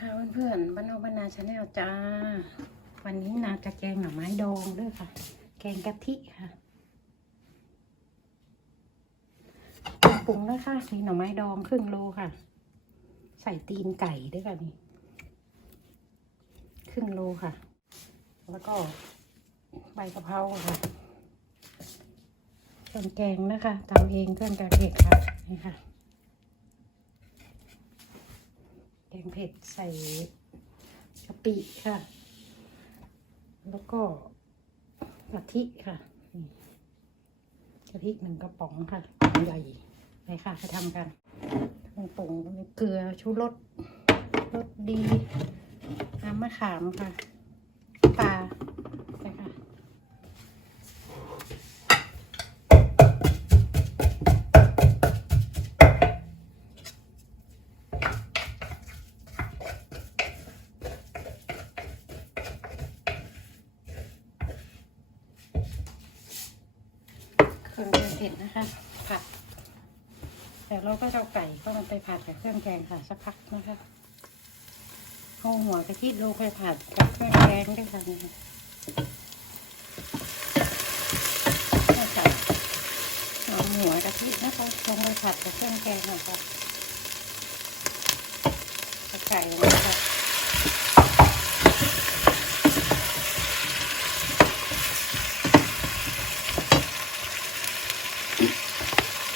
มาค่ะเพื่อนๆบ้านนอกบ้านนาชาแนลจ้า วันนี้นาจะแกงหน่อไม้ดองด้วยค่ะ แกงกะทิค่ะปรุงแล้วค่ะมีหน่อไม้ดองครึ่งโลค่ะ ใส่ตีนไก่ด้วยค่ะนี่ครึ่งโลค่ะ แล้วก็ใบกะเพราค่ะเครื่องแกงนะคะตำเองเครื่องแกงเผ็ดค่ะนี่ค่ะ แกงเผ็ดใส่กะปิค่ะ แล้วก็กะทิค่ะกะทิหนึ่งกระป๋องค่ะใหญ่ไปค่ะไปทำกันปรุงปุ๋งมีเกลือชูรสรสดีน้ำมะขามค่ะปลา เครื่องแกงเผ็ดนะคะ ผัด แต่เราก็จะเอาไก่ก็มันไปผัดกับเครื่องแกงค่ะสักพักนะคะเอาหัวกะทิลงไปผัดกับเครื่องแกงด้วยค่ะนี่ค่ะเอาหัวกะทินะคะลงไปผัดกับเครื่องแกงนะคะเอาไก่ลงไปค่ะ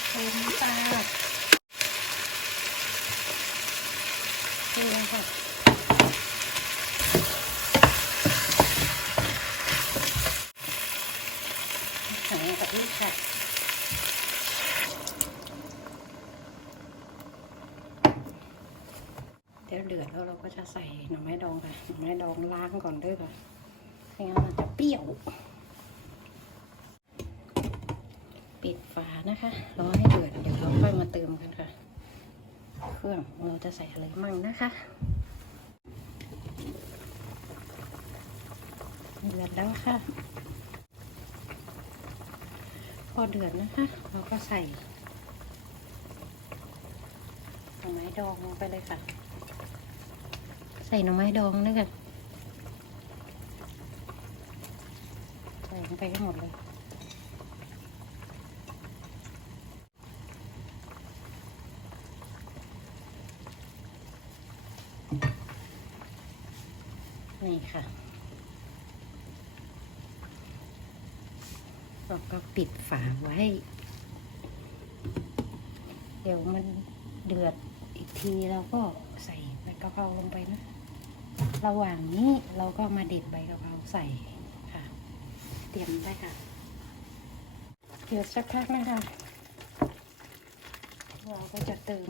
ใส่น้ำตาลนี่เลยค่ะ ขังกับลูกค่ะ เดี๋ยวเดือดแล้วเราก็จะใส่หน่อไม้ดองค่ะหน่อไม้ดองล้างก่อนด้วยค่ะไม่งั้นมันจะเปรี้ยว ปิดฝานะคะรอให้เดือดเดี๋ยวเราค่อยมาเติมกันค่ะ เครื่องเราจะใส่อะไรมั่งนะคะเดือดแล้วค่ะ พอเดือดนะคะ เราก็ใส่หน่อไม้ดองลงไปเลยค่ะ ใส่หน่อไม้ดองด้วยกันใส่ลงไปให้หมดเลยนี่ค่ะเราก็ปิดฝาไว้ เดี๋ยวมันเดือดอีกทีเราก็ใส่ใบกะเพราลงไปนะ ระหว่างนี้เราก็มาเด็ดใบกะเพราใส่ค่ะ เตรียมได้ค่ะเดือดสักพักนะคะเราก็จะเติม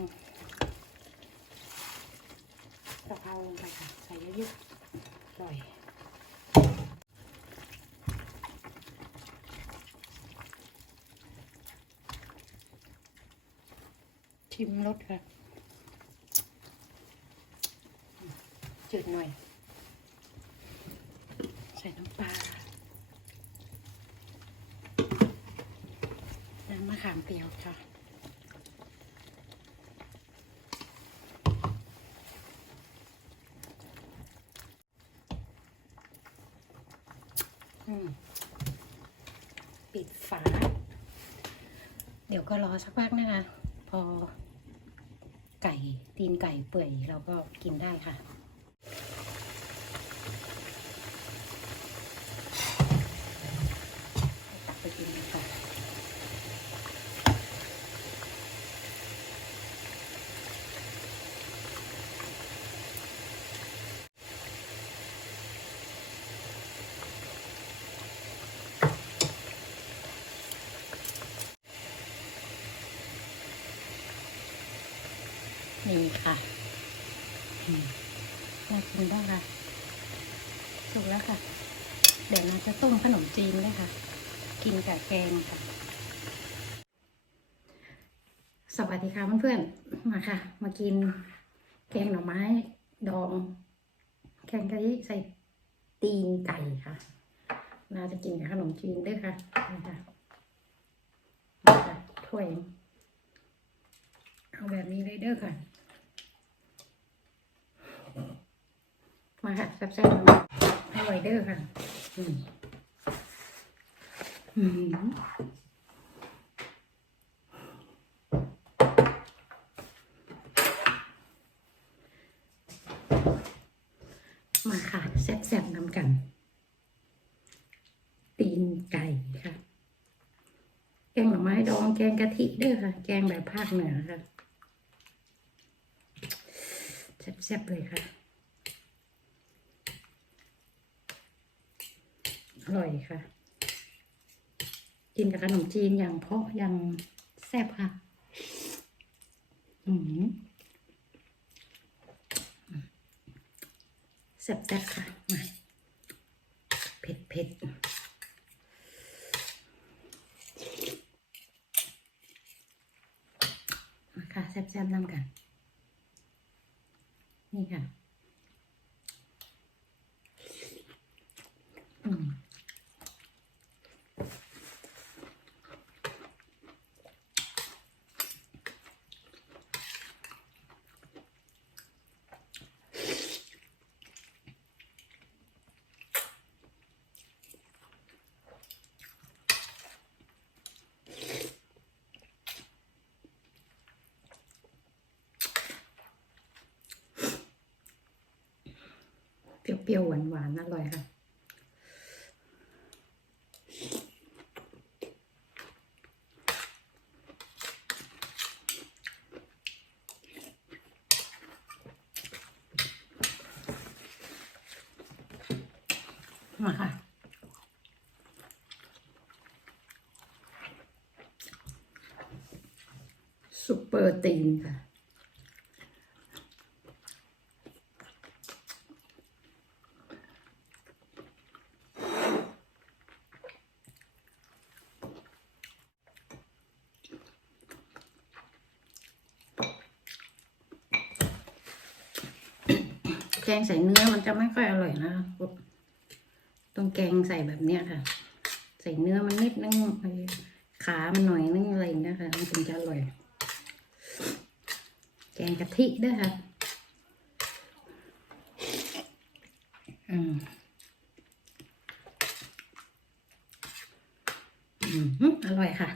กะเพราลงไปค่ะ ใส่เยอะๆอร่อยชิมรสค่ะ จืดหน่อย ใส่น้ำปลา น้ำมะขามเปียวค่ะปิดฝา เดี๋ยวก็รอสักพักนะคะ พอไก่ตีนไก่เปื่อยเราก็กินได้ค่ะ ตักไปกินกันค่ะ นี่ค่ะมน่ากินได้ค่ะ สุกแล้วค่ะ เดี๋ยวเราจะต้มขนมจีนด้วยค่ะ กินกับแกงค่ะ สวัสดีค่ะเพื่อนๆ มาค่ะ มากินแกงหน่อไม้ดอง แกงกะทิใส่ตีนไก่ค่ะเราจะกินกับขนมจีนด้วยค่ะนี่ค่ะนี่ค่ะถ้วย เอาแบบนี้เลยเด้อค่ะ มาค่ะแซ่บๆให้ไวเดอร์ค่ะอืมาค่ะแซ่บๆนำกัน ตีนไก่ค่ะ แกงหน่อไม้ดองแกงกะทิเด้วยค่ะ แกงแบบภาคเหนือค่ะแซ่บๆเลยค่ะ อร่อยค่ะ กินกับขนมจีนอย่างเพาะอย่างแซ่บค่ะ อืมแซ่บๆค่ะมาเผ็ดเผ็ดมาค่ะแซ่บๆนำกัน นี่ค่ะ อืม เปรี้ยวๆหวานๆอร่อยค่ะมาค่ะ ซุปเปอร์ตีนค่ะ แกงใส่เนื้อมันจะไม่ค่อยอร่อยนะต้องแกงใส่แบบเนี้ยค่ะ ใส่เนื้อมันนิดนึงขามันหน่อยนึงอะไรอย่างเงี้ยค่ะมันถึงจะอร่อย แกงกะทิด้วยค่ะอืมอืมอร่อยค่ะ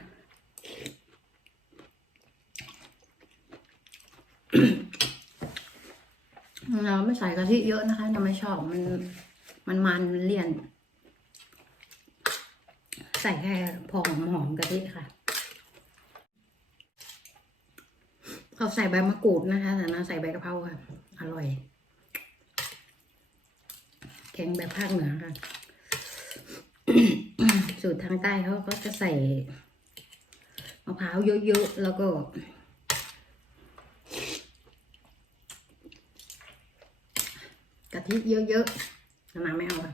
เราไม่ใส่กะทิเยอะนะคะเราไม่ชอบมันมันมันมันเลี่ยน ใส่แค่พอหอมหอมกะทิค่ะเขาใส่ใบมะกรูดนะคะแต่นาใส่ใบกะเพราค่ะ อร่อยแกงแบบภาคเหนือค่ะ สูตรทางใต้เขาก็จะใส่มะพร้าวเยอะๆแล้วก็ กะ ทิเยอะๆน้ำไม่เอาค่ะ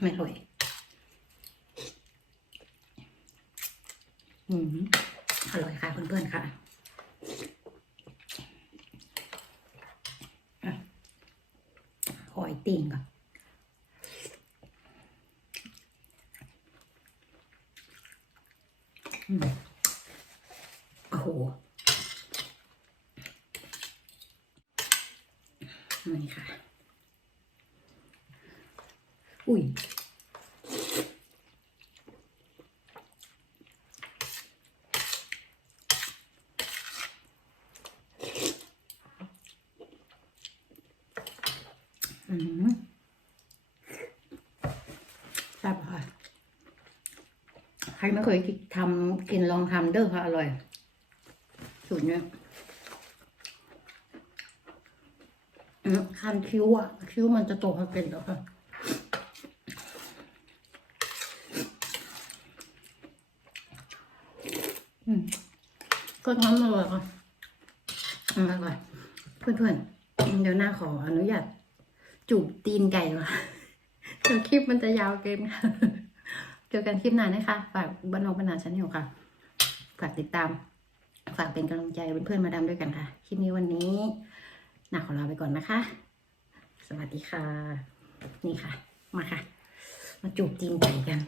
ไม่อร่อยอืมอร่อยค่ะเพื่อนๆค่ะหอยติ่งก่อนโอ้โหนี่ค่ะ อุ้ยอืมแซ่บค่ะ ใครไม่เคยกินทำกินลองทำเด้อค่ะ อร่อย สูตรเนี้ยคันคิ้วอะ คิ้วมันจะโตมาเป็นแล้วค่ะ อืม ก็ทำอร่อยค่ะอร่อยเพื่อนๆ เดี๋ยวหน้าขออนุญาตจูบตีนไก่ว่ะเดี๋ยวคลิปมันจะยาวเกินค่ะเจอกันคลิปหน้านะคะ ฝากบ้านนอกบ้านนาชั้นอยู่ค่ะ ฝากติดตาม ฝากเป็นกำลังใจเป็นเพื่อนมาดามด้วยกันค่ะ คลิปนี้วันนี้นาขอลาไปก่อนนะคะ สวัสดีค่ะ นี่ค่ะ มาค่ะ มาจูบตีนไก่กัน